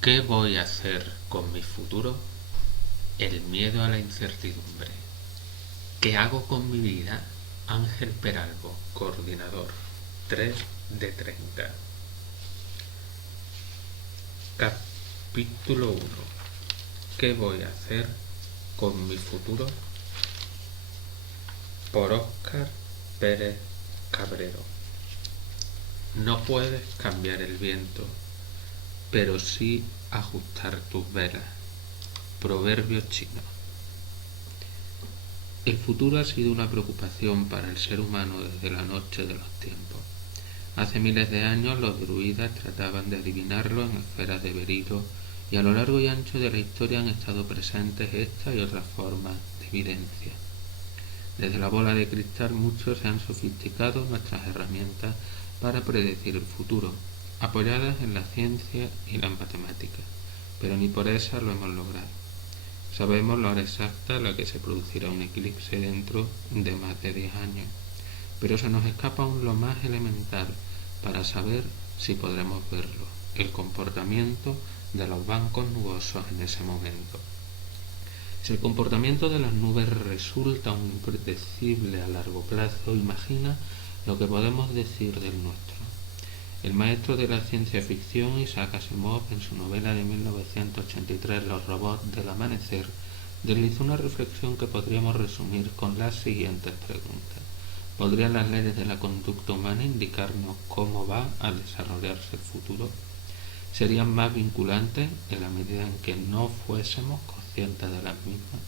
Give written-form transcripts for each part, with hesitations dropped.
¿Qué voy a hacer con mi futuro? El miedo a la incertidumbre. ¿Qué hago con mi vida? Ángel Peralbo, coordinador. 3 de 30. Capítulo 1. ¿Qué voy a hacer con mi futuro? Por Óscar Pérez Cabrero. No puedes cambiar el viento, pero sí ajustar tus velas. Proverbio chino. El futuro ha sido una preocupación para el ser humano desde la noche de los tiempos. Hace miles de años los druidas trataban de adivinarlo en esferas de berilo, y a lo largo y ancho de la historia han estado presentes esta y otras formas de evidencia. Desde la bola de cristal muchos se han sofisticado nuestras herramientas para predecir el futuro, apoyadas en la ciencia y la matemática, pero ni por esa lo hemos logrado. Sabemos la hora exacta a la que se producirá un eclipse dentro de más de 10 años, pero se nos escapa aún lo más elemental para saber si podremos verlo: el comportamiento de los bancos nubosos en ese momento. Si el comportamiento de las nubes resulta un impredecible a largo plazo, imagina lo que podemos decir del nuestro. El maestro de la ciencia ficción, Isaac Asimov, en su novela de 1983 Los robots del amanecer, deslizó una reflexión que podríamos resumir con las siguientes preguntas. ¿Podrían las leyes de la conducta humana indicarnos cómo va a desarrollarse el futuro? ¿Serían más vinculantes en la medida en que no fuésemos conscientes de las mismas?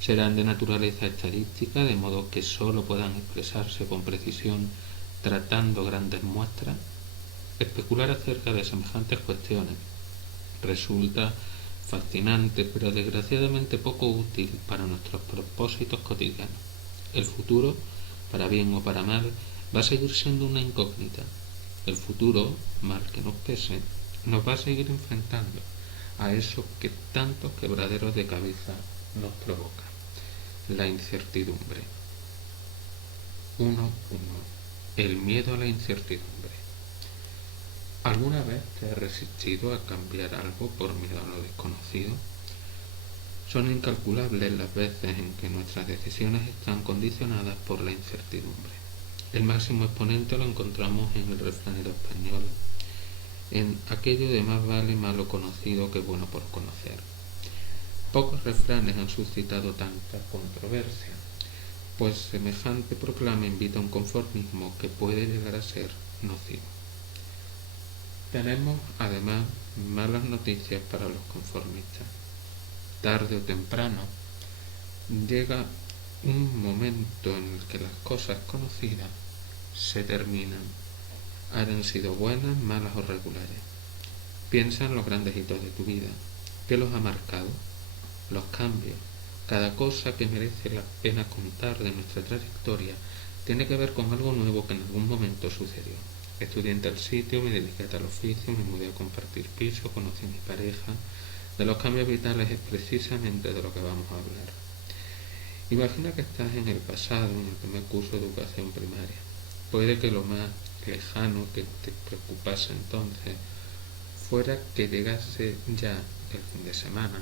¿Serán de naturaleza estadística, de modo que sólo puedan expresarse con precisión tratando grandes muestras? Especular acerca de semejantes cuestiones resulta fascinante, pero desgraciadamente poco útil para nuestros propósitos cotidianos. El futuro, para bien o para mal, va a seguir siendo una incógnita. El futuro, mal que nos pese, nos va a seguir enfrentando a eso que tantos quebraderos de cabeza nos provoca: la incertidumbre. 1.1. El miedo a la incertidumbre. ¿Alguna vez te has resistido a cambiar algo por miedo a lo desconocido? Son incalculables las veces en que nuestras decisiones están condicionadas por la incertidumbre. El máximo exponente lo encontramos en el refranero español, en aquello de más vale malo conocido que bueno por conocer. Pocos refranes han suscitado tanta controversia, pues semejante proclama invita a un conformismo que puede llegar a ser nocivo. Tenemos, además, malas noticias para los conformistas. Tarde o temprano llega un momento en el que las cosas conocidas se terminan, hayan sido buenas, malas o regulares. Piensa en los grandes hitos de tu vida. ¿Qué los ha marcado? Los cambios. Cada cosa que merece la pena contar de nuestra trayectoria tiene que ver con algo nuevo que en algún momento sucedió. Estudié en tal sitio, me dediqué a tal oficio, me mudé a compartir piso, conocí a mi pareja. De los cambios vitales es precisamente de lo que vamos a hablar. Imagina que estás en el pasado, en el primer curso de educación primaria. Puede que lo más lejano que te preocupase entonces fuera que llegase ya el fin de semana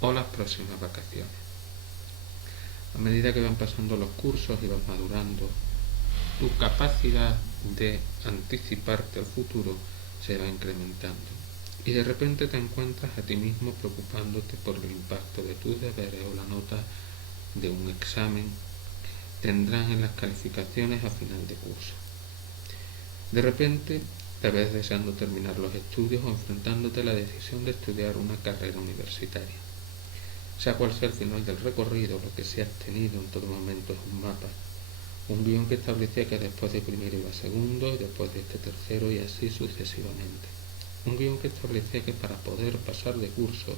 o las próximas vacaciones. A medida que van pasando los cursos y vas madurando, tu capacidad de anticiparte al futuro se va incrementando, y de repente te encuentras a ti mismo preocupándote por el impacto de tus deberes o la nota de un examen tendrán en las calificaciones a final de curso. De repente te ves deseando terminar los estudios o enfrentándote a la decisión de estudiar una carrera universitaria. Sea cual sea el final del recorrido, lo que se ha tenido en todo momento es un mapa, un guión que establecía que después de primero iba segundo y después de este tercero y así sucesivamente. Un guión que establecía que para poder pasar de curso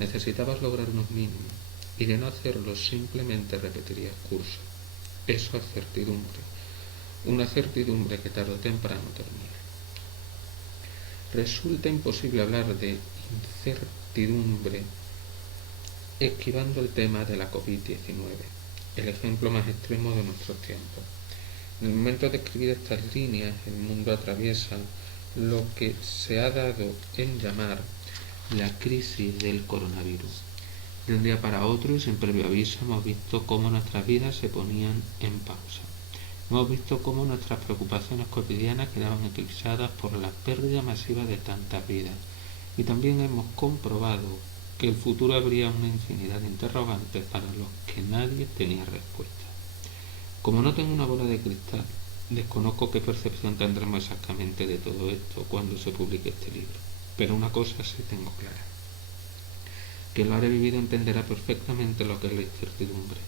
necesitabas lograr unos mínimos y de no hacerlo simplemente repetirías curso. Eso es certidumbre, una certidumbre que tarde o temprano termina. Resulta imposible hablar de incertidumbre esquivando el tema de la COVID-19, el ejemplo más extremo de nuestros tiempos. En el momento de escribir estas líneas, el mundo atraviesa lo que se ha dado en llamar la crisis del coronavirus. De un día para otro y sin previo aviso hemos visto cómo nuestras vidas se ponían en pausa. Hemos visto cómo nuestras preocupaciones cotidianas quedaban eclipsadas por la pérdida masiva de tantas vidas. Y también hemos comprobado que el futuro habría una infinidad de interrogantes para los que nadie tenía respuesta. Como no tengo una bola de cristal, desconozco qué percepción tendremos exactamente de todo esto cuando se publique este libro. Pero una cosa sí tengo clara. Quien lo haya vivido entenderá perfectamente lo que es la incertidumbre.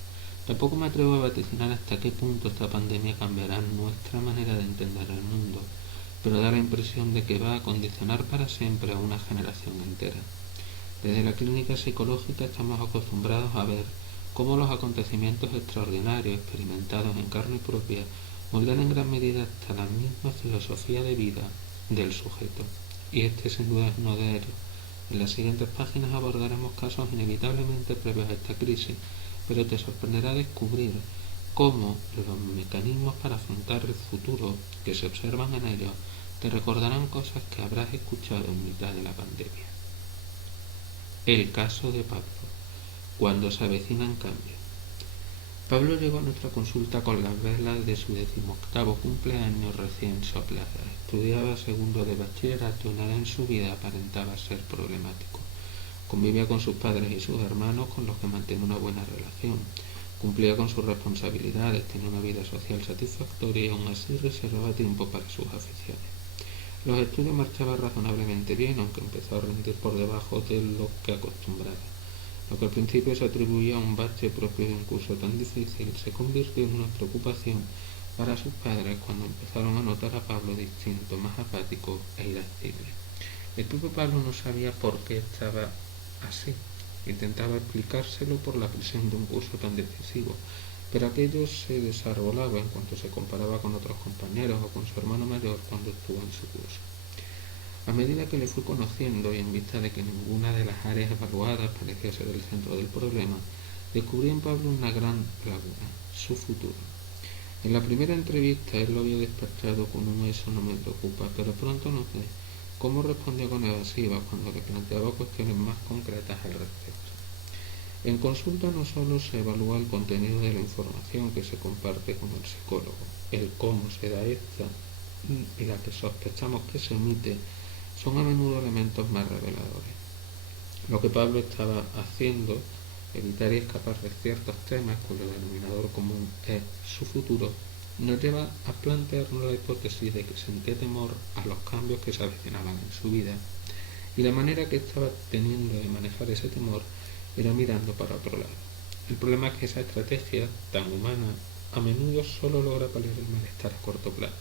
Tampoco me atrevo a vaticinar hasta qué punto esta pandemia cambiará nuestra manera de entender el mundo, pero da la impresión de que va a condicionar para siempre a una generación entera. Desde la clínica psicológica estamos acostumbrados a ver cómo los acontecimientos extraordinarios experimentados en carne propia moldean en gran medida hasta la misma filosofía de vida del sujeto, y este sin duda es uno de ellos. En las siguientes páginas abordaremos casos inevitablemente previos a esta crisis, pero te sorprenderá descubrir cómo los mecanismos para afrontar el futuro que se observan en ellos te recordarán cosas que habrás escuchado en mitad de la pandemia. El caso de Pablo, cuando se avecinan cambios. Pablo llegó a nuestra consulta con las velas de su 18º cumpleaños recién sopladas. Estudiaba segundo de bachillerato y nada en su vida aparentaba ser problemático. Convivía con sus padres y sus hermanos, con los que mantenía una buena relación. Cumplía con sus responsabilidades, tenía una vida social satisfactoria y aún así reservaba tiempo para sus aficiones. Los estudios marchaban razonablemente bien, aunque empezó a rendir por debajo de lo que acostumbraba. Lo que al principio se atribuía a un bache propio de un curso tan difícil se convirtió en una preocupación para sus padres cuando empezaron a notar a Pablo distinto, más apático e irascible. El propio Pablo no sabía por qué estaba así. Intentaba explicárselo por la presión de un curso tan decisivo, pero aquello se desarbolaba en cuanto se comparaba con otros compañeros o con su hermano mayor cuando estuvo en su curso. A medida que le fui conociendo y en vista de que ninguna de las áreas evaluadas parecía ser el centro del problema, descubrí en Pablo una gran laguna, su futuro. En la primera entrevista él lo había despachado con un "eso no me preocupa", pero pronto noté cómo respondía con evasiva cuando le planteaba cuestiones más concretas al respecto. En consulta no solo se evalúa el contenido de la información que se comparte con el psicólogo, el cómo se da esta y la que sospechamos que se emite son a menudo elementos más reveladores. Lo que Pablo estaba haciendo, evitar y escapar de ciertos temas cuyo denominador común es su futuro, nos lleva a plantearnos la hipótesis de que sentía temor a los cambios que se avecinaban en su vida, y la manera que estaba teniendo de manejar ese temor era mirando para otro lado. El problema es que esa estrategia tan humana a menudo solo logra paliar el malestar a corto plazo,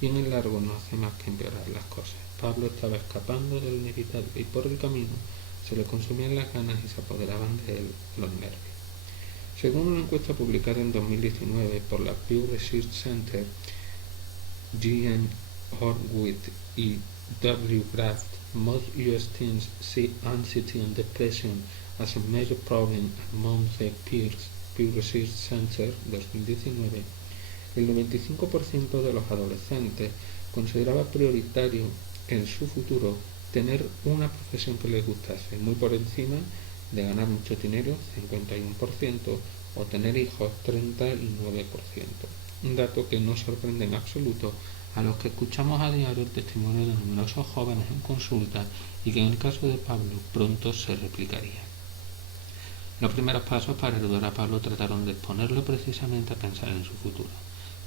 y en el largo no hace más que empeorar las cosas. Pablo estaba escapando del inevitable y por el camino se le consumían las ganas y se apoderaban de él los nervios. Según una encuesta publicada en 2019 por la Pew Research Center, G.N. Horwitz y W. Graft, most US teens see anxiety and depression as a major problem among their peers. Pew Research Center 2019. El 95% de los adolescentes consideraba prioritario en su futuro tener una profesión que les gustase, muy por encima de ganar mucho dinero, 51%, o tener hijos, 39%. Un dato que no sorprende en absoluto a los que escuchamos a diario el testimonio de numerosos jóvenes en consulta y que en el caso de Pablo pronto se replicaría. Los primeros pasos para ayudar a Pablo trataron de exponerlo precisamente a pensar en su futuro,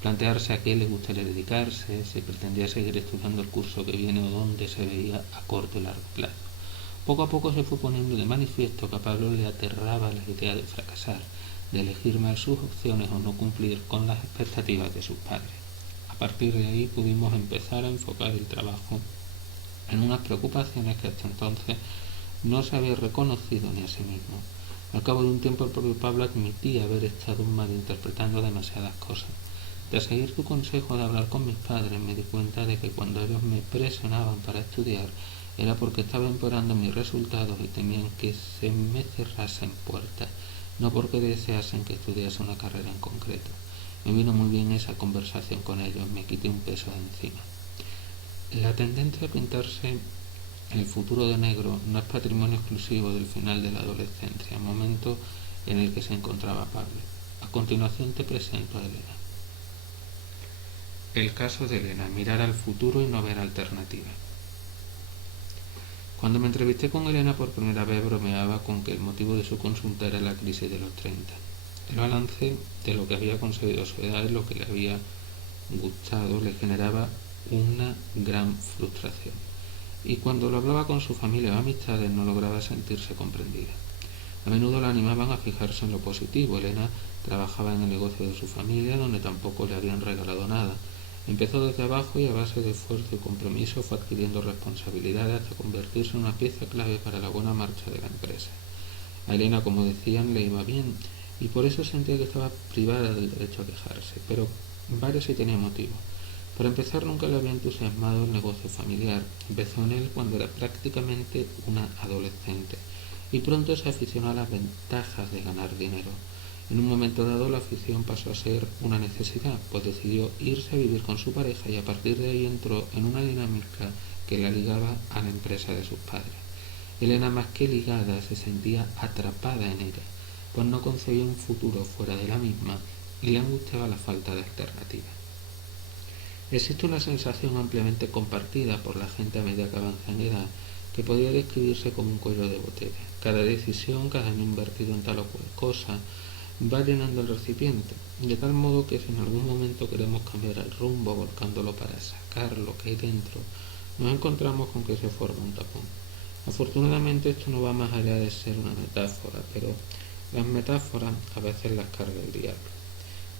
plantearse a qué le gustaría dedicarse, si pretendía seguir estudiando el curso que viene o dónde se veía a corto y largo plazo. Poco a poco se fue poniendo de manifiesto que a Pablo le aterraba la idea de fracasar, de elegir mal sus opciones o no cumplir con las expectativas de sus padres. A partir de ahí pudimos empezar a enfocar el trabajo en unas preocupaciones que hasta entonces no se había reconocido ni a sí mismo. Al cabo de un tiempo el propio Pablo admitía haber estado malinterpretando demasiadas cosas. Tras seguir tu consejo de hablar con mis padres, me di cuenta de que cuando ellos me presionaban para estudiar era porque estaba empeorando mis resultados y temían que se me cerrasen puertas, no porque deseasen que estudiase una carrera en concreto. Me vino muy bien esa conversación con ellos, me quité un peso de encima. La tendencia a pintarse el futuro de Negro no es patrimonio exclusivo del final de la adolescencia, momento en el que se encontraba Pablo. A continuación te presento a Elena. El caso de Elena, mirar al futuro y no ver alternativa. Cuando me entrevisté con Elena por primera vez bromeaba con que el motivo de su consulta era la crisis de los 30. El balance de lo que había conseguido a su edad y lo que le había gustado le generaba una gran frustración. Y cuando lo hablaba con su familia o amistades no lograba sentirse comprendida. A menudo la animaban a fijarse en lo positivo. Elena trabajaba en el negocio de su familia, donde tampoco le habían regalado nada. Empezó desde abajo y a base de esfuerzo y compromiso fue adquiriendo responsabilidades hasta convertirse en una pieza clave para la buena marcha de la empresa. A Elena, como decían, le iba bien y por eso sentía que estaba privada del derecho a quejarse, pero varios sí tenían motivos. Para empezar, nunca le había entusiasmado el negocio familiar. Empezó en él cuando era prácticamente una adolescente y pronto se aficionó a las ventajas de ganar dinero. En un momento dado la afición pasó a ser una necesidad, pues decidió irse a vivir con su pareja y a partir de ahí entró en una dinámica que la ligaba a la empresa de sus padres. Elena, más que ligada, se sentía atrapada en ella, pues no concebía un futuro fuera de la misma y le angustiaba la falta de alternativa. Existe una sensación ampliamente compartida por la gente a medida que avanza en edad que podría describirse como un cuello de botella. Cada decisión, cada año invertido en tal o cual cosa, va llenando el recipiente, de tal modo que si en algún momento queremos cambiar el rumbo volcándolo para sacar lo que hay dentro, nos encontramos con que se forma un tapón. Afortunadamente esto no va más allá de ser una metáfora, pero las metáforas a veces las carga el diablo.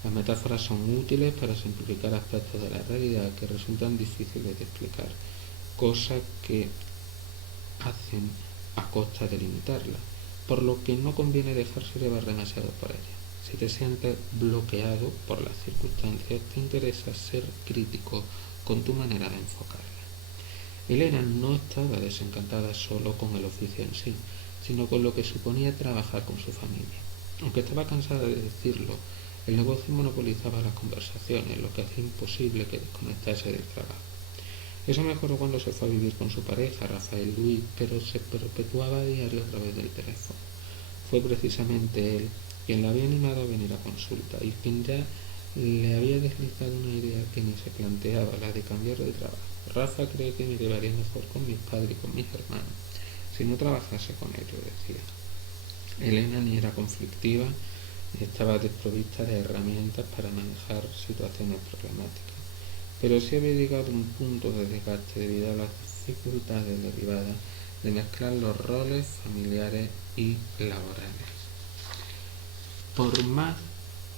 Las metáforas son útiles para simplificar aspectos de la realidad que resultan difíciles de explicar, cosas que hacen a costa de limitarla, por lo que no conviene dejarse llevar demasiado por ella. Si te sientes bloqueado por las circunstancias, te interesa ser crítico con tu manera de enfocarla. Elena no estaba desencantada solo con el oficio en sí, sino con lo que suponía trabajar con su familia. Aunque estaba cansada de decirlo, el negocio monopolizaba las conversaciones, lo que hacía imposible que desconectase del trabajo. Eso mejoró cuando se fue a vivir con su pareja, Rafael Luis, pero se perpetuaba a diario a través del teléfono. Fue precisamente él quien la había animado a venir a consulta y quien ya le había deslizado una idea que ni se planteaba, la de cambiar de trabajo. Rafa cree que me llevaría mejor con mis padres y con mis hermanos si no trabajase con ellos, decía. Elena ni era conflictiva ni estaba desprovista de herramientas para manejar situaciones problemáticas, pero sí había llegado a un punto de desgaste debido a las dificultades derivadas de mezclar los roles familiares y laborales. Por más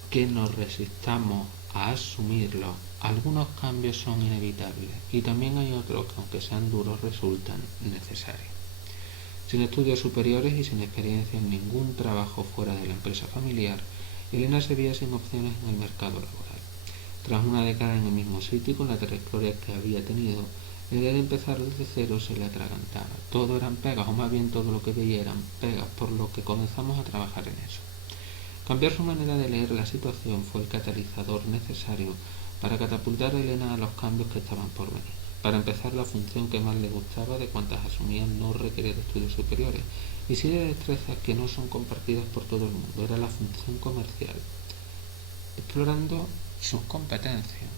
que nos resistamos a asumirlo, algunos cambios son inevitables y también hay otros que, aunque sean duros, resultan necesarios. Sin estudios superiores y sin experiencia en ningún trabajo fuera de la empresa familiar, Elena se veía sin opciones en el mercado laboral. Tras una década en el mismo sitio y con la trayectoria que había tenido, la idea de empezar desde cero se le atragantaba. Todo eran pegas, o más bien todo lo que veía eran pegas, por lo que comenzamos a trabajar en eso. Cambiar su manera de leer la situación fue el catalizador necesario para catapultar a Elena a los cambios que estaban por venir. Para empezar, la función que más le gustaba de cuantas asumía no requería de estudios superiores, y sí de destrezas que no son compartidas por todo el mundo. Era la función comercial. Explorando sus competencias,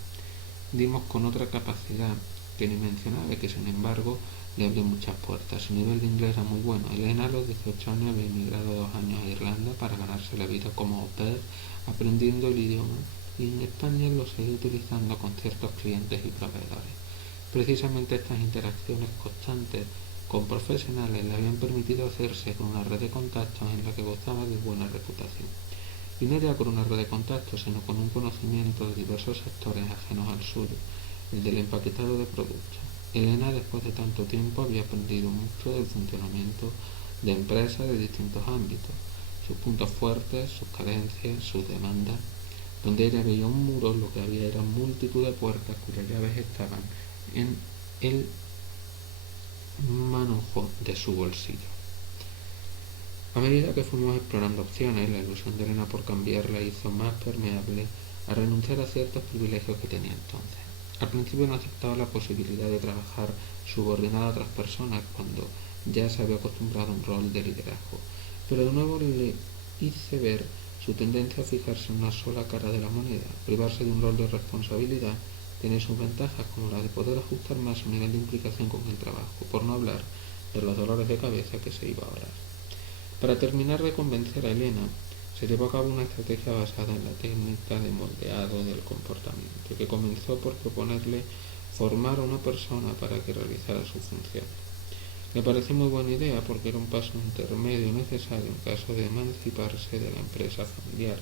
dimos con otra capacidad que ni mencionaba y que sin embargo le abrió muchas puertas. Su nivel de inglés era muy bueno. Elena a los 18 años había emigrado 2 años a Irlanda para ganarse la vida como au pair, aprendiendo el idioma, y en España lo seguía utilizando con ciertos clientes y proveedores. Precisamente estas interacciones constantes con profesionales le habían permitido hacerse con una red de contactos en la que gozaba de buena reputación. Y no ya con una red de contactos, sino con un conocimiento de diversos sectores ajenos al suyo, el del empaquetado de productos. Elena, después de tanto tiempo, había aprendido mucho del funcionamiento de empresas de distintos ámbitos, sus puntos fuertes, sus carencias, sus demandas. Donde ella veía un muro, lo que había era multitud de puertas cuyas llaves estaban en el manojo de su bolsillo. A medida que fuimos explorando opciones, la ilusión de Elena por cambiar la hizo más permeable a renunciar a ciertos privilegios que tenía entonces. Al principio no aceptaba la posibilidad de trabajar subordinada a otras personas cuando ya se había acostumbrado a un rol de liderazgo. Pero de nuevo le hice ver su tendencia a fijarse en una sola cara de la moneda. Privarse de un rol de responsabilidad tiene sus ventajas, como la de poder ajustar más su nivel de implicación con el trabajo, por no hablar de los dolores de cabeza que se iba a ahorrar. Para terminar de convencer a Elena, se llevó a cabo una estrategia basada en la técnica de moldeado del comportamiento, que comenzó por proponerle formar a una persona para que realizara su función. Me pareció muy buena idea porque era un paso intermedio necesario en caso de emanciparse de la empresa familiar,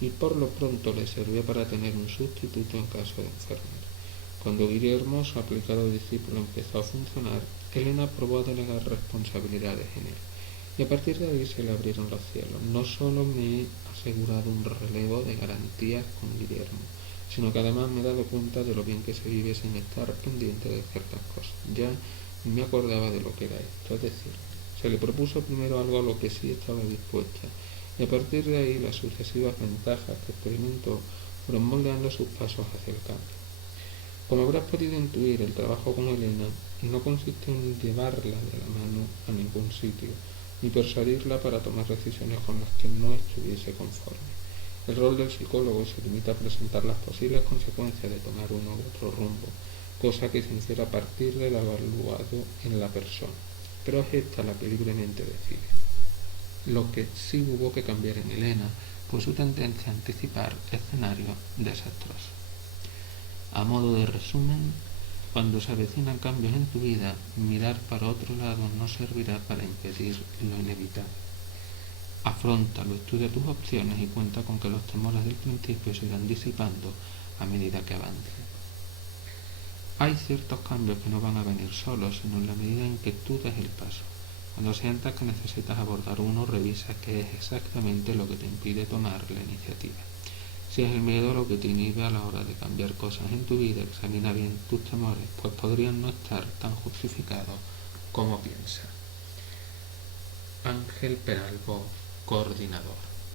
y por lo pronto le servía para tener un sustituto en caso de enfermar. Cuando Guillermo, su aplicado discípulo, empezó a funcionar, Elena probó a delegar responsabilidades en él, y a partir de ahí se le abrieron los cielos. No solo me he asegurado un relevo de garantías con Guillermo, sino que además me he dado cuenta de lo bien que se vive sin estar pendiente de ciertas cosas. Ya me acordaba de lo que era esto, es decir, se le propuso primero algo a lo que sí estaba dispuesta, y a partir de ahí las sucesivas ventajas que experimentó fueron moldeando sus pasos hacia el cambio. Como habrás podido intuir, el trabajo con Elena no consiste en llevarla de la mano a ningún sitio, ni persuadirla para tomar decisiones con las que no estuviese conforme. El rol del psicólogo se limita a presentar las posibles consecuencias de tomar uno u otro rumbo, cosa que se hiciera a partir del evaluado en la persona, pero es esta la que libremente decide. Lo que sí hubo que cambiar en Elena fue su tendencia a anticipar escenarios desastrosos. A modo de resumen, cuando se avecinan cambios en tu vida, mirar para otro lado no servirá para impedir lo inevitable. Afróntalo, estudia tus opciones y cuenta con que los temores del principio se irán disipando a medida que avances. Hay ciertos cambios que no van a venir solos, sino en la medida en que tú des el paso. Cuando sientas que necesitas abordar uno, revisa qué es exactamente lo que te impide tomar la iniciativa. Si es el miedo lo que te inhibe a la hora de cambiar cosas en tu vida, examina bien tus temores, pues podrían no estar tan justificados como piensas. Ángel Peralbo, coordinador.